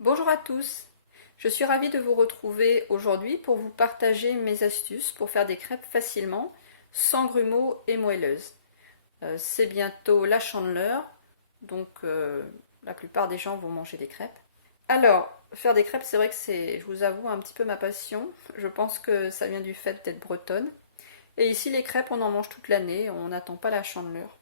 Bonjour à tous, je suis ravie de vous retrouver aujourd'hui pour vous partager mes astuces pour faire des crêpes facilement, sans grumeaux et moelleuses. C'est bientôt la Chandeleur, donc la plupart des gens vont manger des crêpes. Alors, faire des crêpes, c'est vrai que c'est, je vous avoue, un petit peu ma passion. Je pense que ça vient du fait d'être bretonne. Et ici, les crêpes, on en mange toute l'année, on n'attend pas la Chandeleur.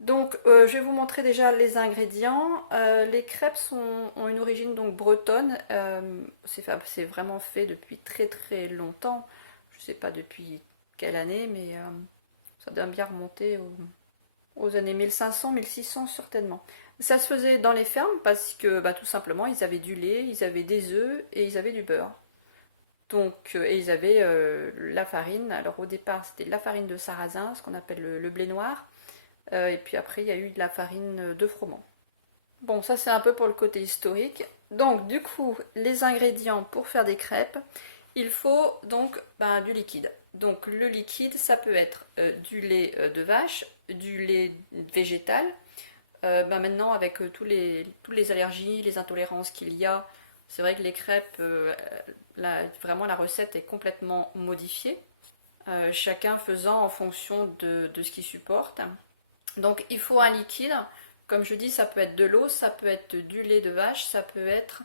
Donc, je vais vous montrer déjà les ingrédients. Les crêpes ont une origine donc bretonne. C'est vraiment fait depuis très très longtemps. Je ne sais pas depuis quelle année, mais ça doit bien remonter aux années 1500, 1600 certainement. Ça se faisait dans les fermes parce que tout simplement ils avaient du lait, ils avaient des œufs et ils avaient du beurre. Donc, et ils avaient la farine. Alors au départ c'était de la farine de sarrasin, ce qu'on appelle le blé noir. Et puis après, il y a eu de la farine de froment. Bon, ça c'est un peu pour le côté historique. Donc, du coup, les ingrédients pour faire des crêpes, il faut donc du liquide. Donc, le liquide, ça peut être du lait de vache, du lait végétal. Maintenant, avec toutes les allergies, les intolérances qu'il y a, c'est vrai que les crêpes, vraiment la recette est complètement modifiée. Chacun faisant en fonction de ce qu'il supporte. Donc il faut un liquide. Comme je dis, ça peut être de l'eau, ça peut être du lait de vache, ça peut être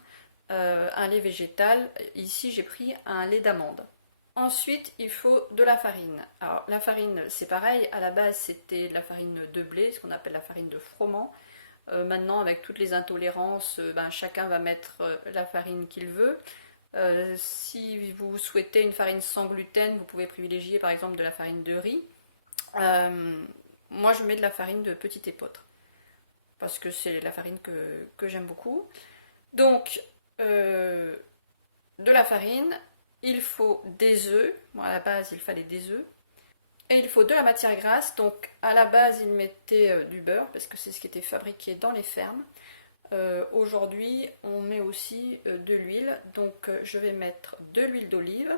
un lait végétal. Ici, j'ai pris un lait d'amande. Ensuite, il faut de la farine. Alors la farine, c'est pareil. À la base, c'était de la farine de blé, ce qu'on appelle la farine de froment. Maintenant, avec toutes les intolérances, chacun va mettre la farine qu'il veut. Si vous souhaitez une farine sans gluten, vous pouvez privilégier par exemple de la farine de riz. Euh, Moi, je mets de la farine de petit épeautre parce que c'est la farine que j'aime beaucoup. Donc, de la farine, il faut des œufs. Bon, à la base, il fallait des œufs. Et il faut de la matière grasse. Donc, à la base, ils mettaient du beurre parce que c'est ce qui était fabriqué dans les fermes. Aujourd'hui, on met aussi de l'huile. Donc, je vais mettre de l'huile d'olive.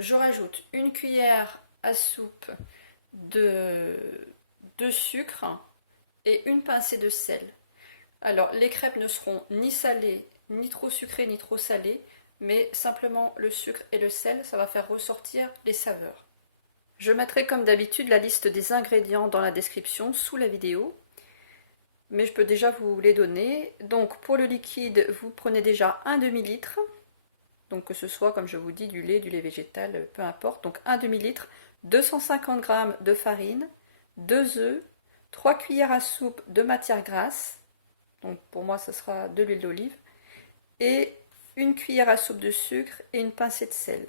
Je rajoute une cuillère à soupe de, de sucre et une pincée de sel. Alors, les crêpes ne seront ni salées, ni trop sucrées, ni trop salées, mais simplement le sucre et le sel, ça va faire ressortir les saveurs. Je mettrai comme d'habitude la liste des ingrédients dans la description sous la vidéo, mais je peux déjà vous les donner. Donc, pour le liquide, vous prenez déjà un demi-litre, donc que ce soit, comme je vous dis, du lait végétal, peu importe. Donc, un demi-litre, 250 g de farine, 2 œufs, 3 cuillères à soupe de matière grasse, donc pour moi ce sera de l'huile d'olive, et une cuillère à soupe de sucre et une pincée de sel.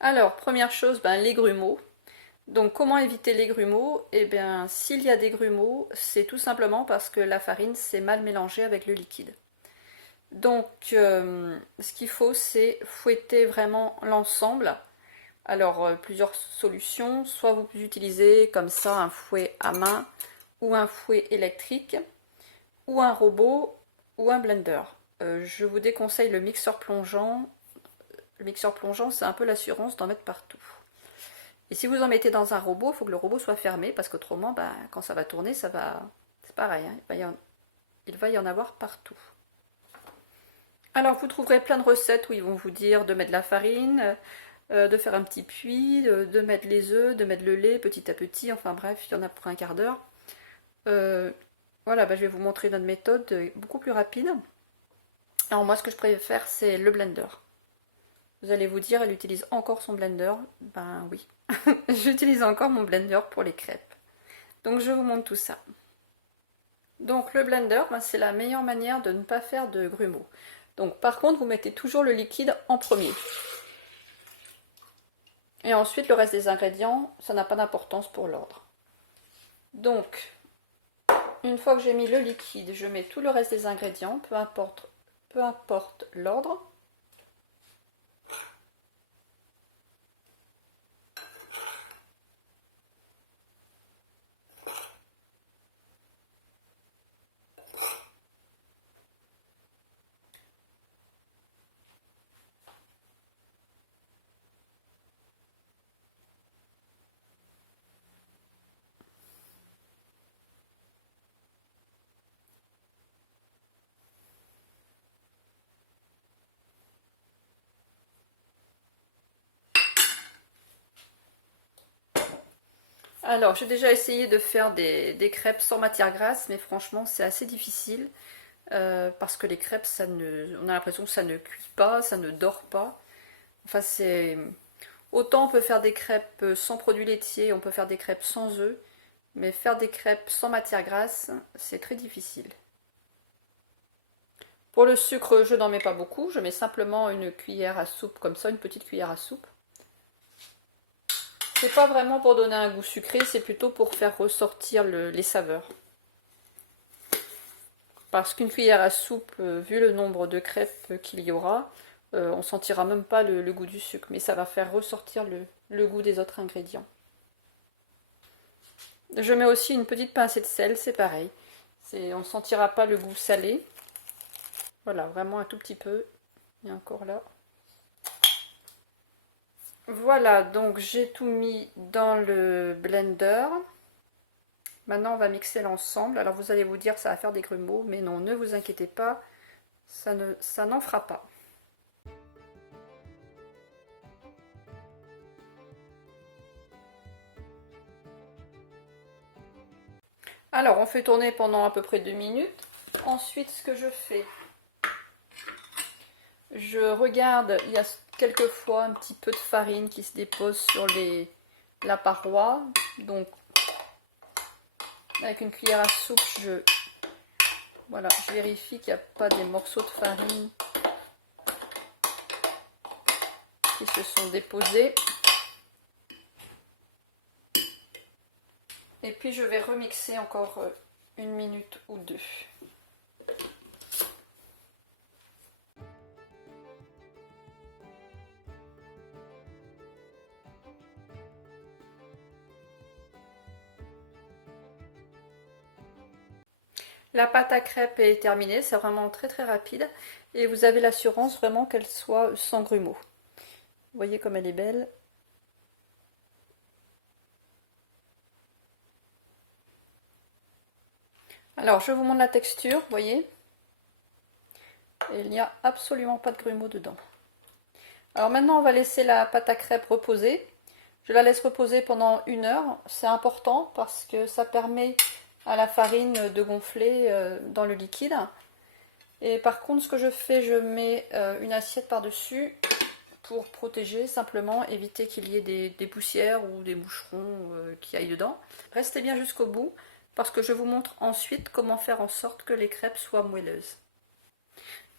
Alors, première chose, les grumeaux. Donc comment éviter les grumeaux? Eh bien, s'il y a des grumeaux, c'est tout simplement parce que la farine s'est mal mélangée avec le liquide. Donc, ce qu'il faut, c'est fouetter vraiment l'ensemble. Alors, plusieurs solutions. Soit vous utilisez comme ça un fouet à main ou un fouet électrique ou un robot ou un blender. Je vous déconseille le mixeur plongeant. Le mixeur plongeant, c'est un peu l'assurance d'en mettre partout. Et si vous en mettez dans un robot, il faut que le robot soit fermé parce qu'autrement, quand ça va tourner, ça va. C'est pareil, hein, il va y en avoir partout. Alors vous trouverez plein de recettes où ils vont vous dire de mettre de la farine, de faire un petit puits, de mettre les œufs, de mettre le lait petit à petit, enfin bref, il y en a pour un quart d'heure. Voilà, je vais vous montrer notre méthode beaucoup plus rapide. Alors moi ce que je préfère c'est le blender. Vous allez vous dire, elle utilise encore son blender. Ben oui, j'utilise encore mon blender pour les crêpes. Donc je vous montre tout ça. Donc le blender, c'est la meilleure manière de ne pas faire de grumeaux. Donc par contre, vous mettez toujours le liquide en premier. Et ensuite, le reste des ingrédients, ça n'a pas d'importance pour l'ordre. Donc, une fois que j'ai mis le liquide, je mets tout le reste des ingrédients, peu importe l'ordre. Alors, j'ai déjà essayé de faire des crêpes sans matière grasse, mais franchement, c'est assez difficile. Parce que les crêpes, on a l'impression que ça ne cuit pas, ça ne dort pas. Enfin, c'est... Autant on peut faire des crêpes sans produits laitiers, on peut faire des crêpes sans œufs, mais faire des crêpes sans matière grasse, c'est très difficile. Pour le sucre, je n'en mets pas beaucoup, je mets simplement une cuillère à soupe comme ça, une petite cuillère à soupe. C'est pas vraiment pour donner un goût sucré, c'est plutôt pour faire ressortir les saveurs. Parce qu'une cuillère à soupe, vu le nombre de crêpes qu'il y aura, on sentira même pas le goût du sucre, mais ça va faire ressortir le goût des autres ingrédients. Je mets aussi une petite pincée de sel, c'est pareil. On ne sentira pas le goût salé. Voilà, vraiment un tout petit peu. Et encore là. Voilà, donc j'ai tout mis dans le blender. Maintenant, on va mixer l'ensemble. Alors, vous allez vous dire, ça va faire des grumeaux, mais non, ne vous inquiétez pas, ça n'en fera pas. Alors, on fait tourner pendant à peu près 2 minutes. Ensuite, ce que je fais, je regarde, il y a quelquefois un petit peu de farine qui se dépose sur la paroi. Donc, avec une cuillère à soupe, voilà, je vérifie qu'il n'y a pas des morceaux de farine qui se sont déposés. Et puis je vais remixer encore 1 minute ou 2. La pâte à crêpes est terminée, c'est vraiment très très rapide. Et vous avez l'assurance vraiment qu'elle soit sans grumeaux. Vous voyez comme elle est belle. Alors je vous montre la texture, vous voyez. Et il n'y a absolument pas de grumeaux dedans. Alors maintenant on va laisser la pâte à crêpes reposer. Je la laisse reposer pendant 1 heure. C'est important parce que ça permet à la farine de gonfler dans le liquide. Et par contre, ce que je fais, je mets une assiette par-dessus pour protéger, simplement éviter qu'il y ait des poussières ou des moucherons qui aillent dedans. Restez bien jusqu'au bout parce que je vous montre ensuite comment faire en sorte que les crêpes soient moelleuses.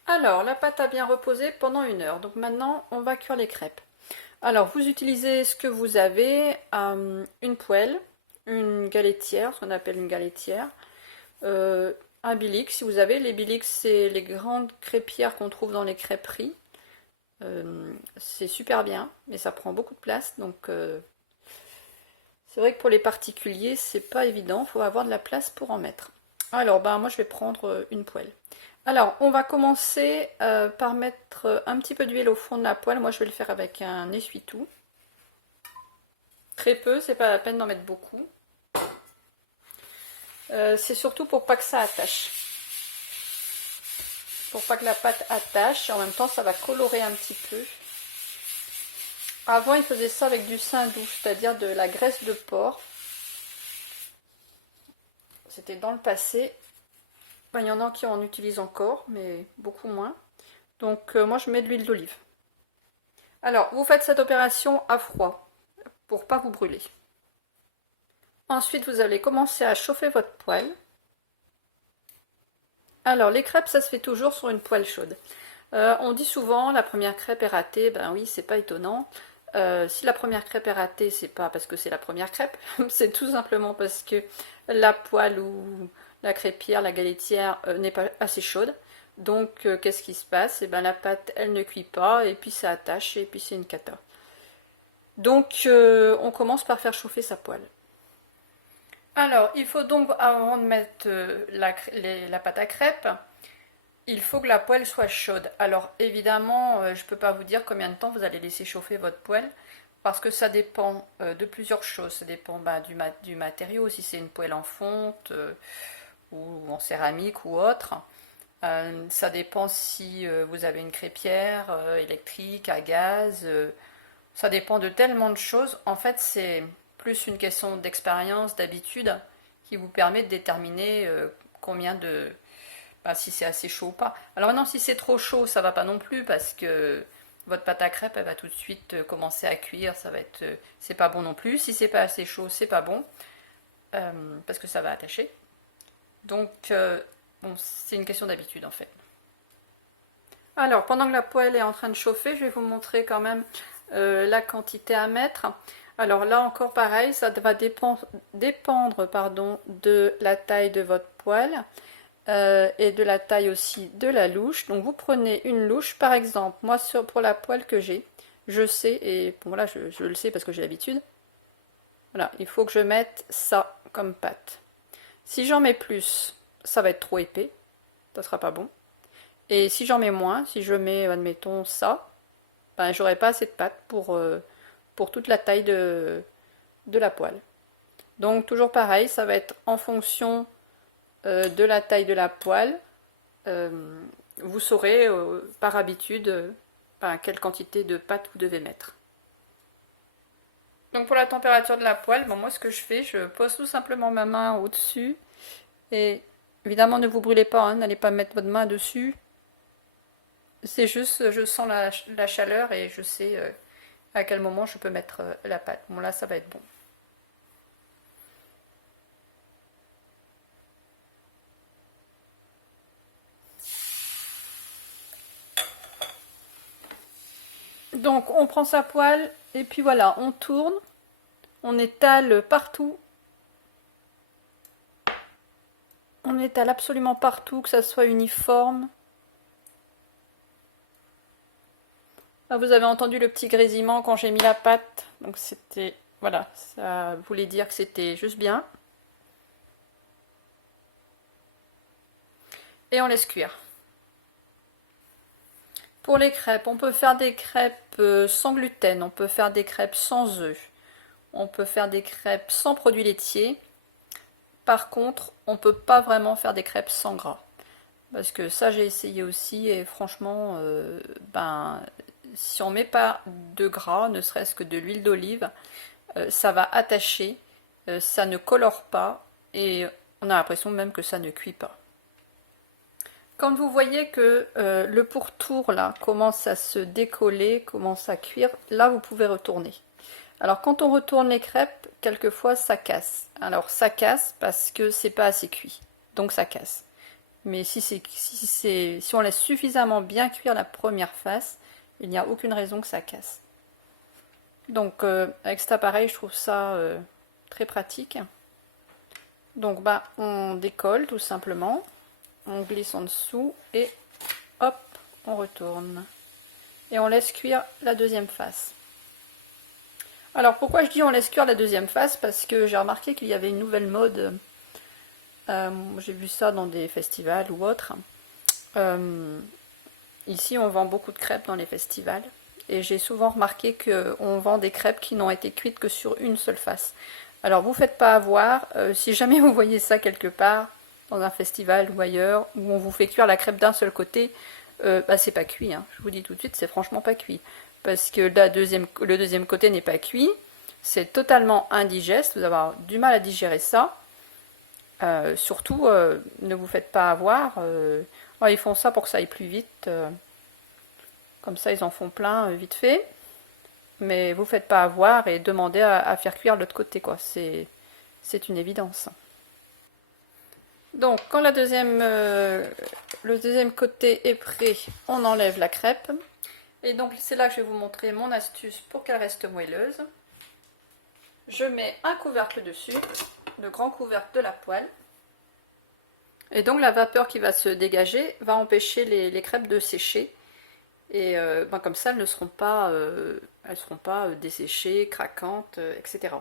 Alors, la pâte a bien reposé pendant 1 heure. Donc maintenant, on va cuire les crêpes. Alors, vous utilisez ce que vous avez, une poêle, une galettière, ce qu'on appelle une galettière, un bilic si vous avez. Les bilics, c'est les grandes crêpières qu'on trouve dans les crêperies. C'est super bien, mais ça prend beaucoup de place, donc c'est vrai que pour les particuliers, c'est pas évident, il faut avoir de la place pour en mettre. Alors, moi je vais prendre une poêle. Alors, on va commencer par mettre un petit peu d'huile au fond de la poêle. Moi, je vais le faire avec un essuie-tout. Très peu, c'est pas la peine d'en mettre beaucoup. C'est surtout pour pas que ça attache. Pour pas que la pâte attache. Et en même temps, ça va colorer un petit peu. Avant, ils faisaient ça avec du saindoux, c'est-à-dire de la graisse de porc. C'était dans le passé. Il y en a qui en utilisent encore, mais beaucoup moins. Donc moi je mets de l'huile d'olive. Alors vous faites cette opération à froid pour pas vous brûler. Ensuite vous allez commencer à chauffer votre poêle. Alors les crêpes ça se fait toujours sur une poêle chaude. On dit souvent la première crêpe est ratée, ben oui c'est pas étonnant. Si la première crêpe est ratée, c'est pas parce que c'est la première crêpe, c'est tout simplement parce que la poêle ou la crêpière, la galettière n'est pas assez chaude. Donc qu'est-ce qui se passe? Et ben la pâte elle ne cuit pas et puis ça attache et puis c'est une cata. Donc on commence par faire chauffer sa poêle. Alors il faut donc avant de mettre la pâte à crêpes, il faut que la poêle soit chaude. Alors évidemment, je ne peux pas vous dire combien de temps vous allez laisser chauffer votre poêle, parce que ça dépend de plusieurs choses. Ça dépend du matériau, si c'est une poêle en fonte ou en céramique ou autre. Ça dépend si vous avez une crêpière électrique, à gaz. Ça dépend de tellement de choses. En fait, plus une question d'expérience, d'habitude, qui vous permet de déterminer combien de... si c'est assez chaud ou pas. Alors maintenant, si c'est trop chaud, ça va pas non plus, parce que votre pâte à crêpes, elle va tout de suite commencer à cuire, ça va être... c'est pas bon non plus. Si c'est pas assez chaud, c'est pas bon, parce que ça va attacher. Donc, bon, c'est une question d'habitude en fait. Alors, pendant que la poêle est en train de chauffer, je vais vous montrer quand même la quantité à mettre. Alors là encore pareil, ça va dépendre pardon, de la taille de votre poêle et de la taille aussi de la louche. Donc vous prenez une louche, par exemple, moi pour la poêle que j'ai, je sais, et bon là je le sais parce que j'ai l'habitude, voilà, il faut que je mette ça comme pâte. Si j'en mets plus, ça va être trop épais, ça sera pas bon. Et si j'en mets moins, si je mets, admettons, ça, ben, j'aurai pas assez de pâte pour toute la taille de la poêle. Donc toujours pareil, ça va être en fonction de la taille de la poêle. Vous saurez par habitude quelle quantité de pâte vous devez mettre. Donc pour la température de la poêle, bon, moi ce que je fais, je pose tout simplement ma main au-dessus. Et évidemment ne vous brûlez pas, hein, n'allez pas mettre votre main dessus. C'est juste, je sens la chaleur et je sais à quel moment je peux mettre la pâte. Bon là ça va être bon. Donc on prend sa poêle et puis voilà, on tourne, on étale partout. On étale absolument partout, que ça soit uniforme. Là, vous avez entendu le petit grésillement quand j'ai mis la pâte. Donc c'était, voilà, ça voulait dire que c'était juste bien. Et on laisse cuire. Pour les crêpes, on peut faire des crêpes sans gluten, on peut faire des crêpes sans œufs, on peut faire des crêpes sans produits laitiers. Par contre, on ne peut pas vraiment faire des crêpes sans gras. Parce que ça, j'ai essayé aussi et franchement, si on ne met pas de gras, ne serait-ce que de l'huile d'olive, ça va attacher, ça ne colore pas et on a l'impression même que ça ne cuit pas. Quand vous voyez que le pourtour là commence à se décoller, commence à cuire, là vous pouvez retourner. Alors quand on retourne les crêpes, quelquefois ça casse. Alors ça casse parce que c'est pas assez cuit, donc ça casse. Mais si on laisse suffisamment bien cuire la première face, il n'y a aucune raison que ça casse. Donc avec cet appareil, je trouve ça très pratique. Donc on décolle tout simplement, on glisse en dessous et hop, on retourne. Et on laisse cuire la deuxième face. Alors pourquoi je dis on laisse cuire la deuxième face? Parce que j'ai remarqué qu'il y avait une nouvelle mode. J'ai vu ça dans des festivals ou autres. Ici on vend beaucoup de crêpes dans les festivals. Et j'ai souvent remarqué qu'on vend des crêpes qui n'ont été cuites que sur une seule face. Alors vous faites pas avoir, si jamais vous voyez ça quelque part, dans un festival ou ailleurs, où on vous fait cuire la crêpe d'un seul côté, c'est pas cuit, hein. Je vous dis tout de suite, c'est franchement pas cuit. Parce que le deuxième côté n'est pas cuit, c'est totalement indigeste, vous allez avoir du mal à digérer ça. Surtout, ne vous faites pas avoir. Ils font ça pour que ça aille plus vite. Comme ça, ils en font plein vite fait. Mais vous faites pas avoir et demandez à faire cuire l'autre côté, quoi. C'est une évidence. Donc, quand le deuxième côté est prêt, on enlève la crêpe. Et donc, c'est là que je vais vous montrer mon astuce pour qu'elle reste moelleuse. Je mets un couvercle dessus, le grand couvercle de la poêle. Et donc, la vapeur qui va se dégager va empêcher les crêpes de sécher. Et comme ça, elles ne seront pas, desséchées, craquantes, etc.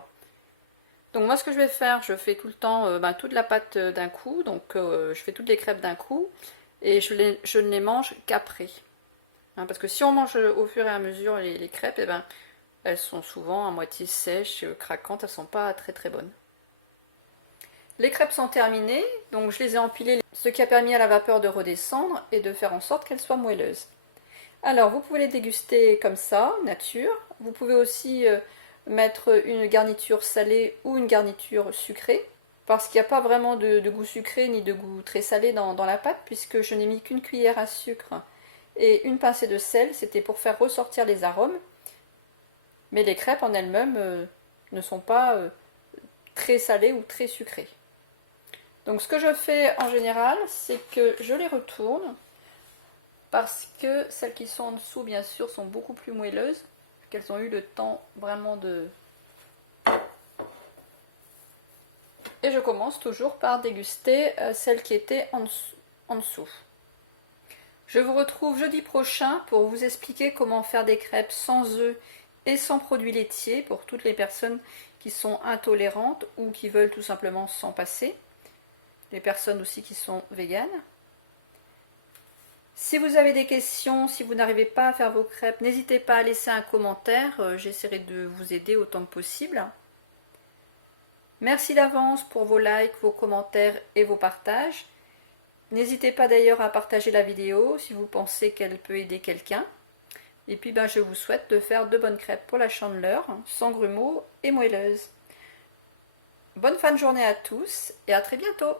Donc moi, ce que je vais faire, je fais tout le temps toute la pâte d'un coup. Donc je fais toutes les crêpes d'un coup. Et je ne les mange qu'après. Hein, parce que si on mange au fur et à mesure les crêpes, elles sont souvent à moitié sèches, craquantes, elles ne sont pas très très bonnes. Les crêpes sont terminées, donc je les ai empilées, ce qui a permis à la vapeur de redescendre et de faire en sorte qu'elles soient moelleuses. Alors vous pouvez les déguster comme ça, nature. Vous pouvez aussi mettre une garniture salée ou une garniture sucrée, parce qu'il n'y a pas vraiment de goût sucré ni de goût très salé dans la pâte, puisque je n'ai mis qu'une cuillère à sucre et une pincée de sel, c'était pour faire ressortir les arômes. Mais les crêpes en elles-mêmes ne sont pas très salées ou très sucrées. Donc ce que je fais en général, c'est que je les retourne, parce que celles qui sont en dessous, bien sûr, sont beaucoup plus moelleuses, qu'elles ont eu le temps vraiment de... Et je commence toujours par déguster celles qui étaient en dessous. Je vous retrouve jeudi prochain pour vous expliquer comment faire des crêpes sans œufs et sans produits laitiers pour toutes les personnes qui sont intolérantes ou qui veulent tout simplement s'en passer. Les personnes aussi qui sont véganes. Si vous avez des questions, si vous n'arrivez pas à faire vos crêpes, n'hésitez pas à laisser un commentaire, j'essaierai de vous aider autant que possible. Merci d'avance pour vos likes, vos commentaires et vos partages. N'hésitez pas d'ailleurs à partager la vidéo si vous pensez qu'elle peut aider quelqu'un. Et puis je vous souhaite de faire de bonnes crêpes pour la Chandeleur, sans grumeaux et moelleuses. Bonne fin de journée à tous et à très bientôt.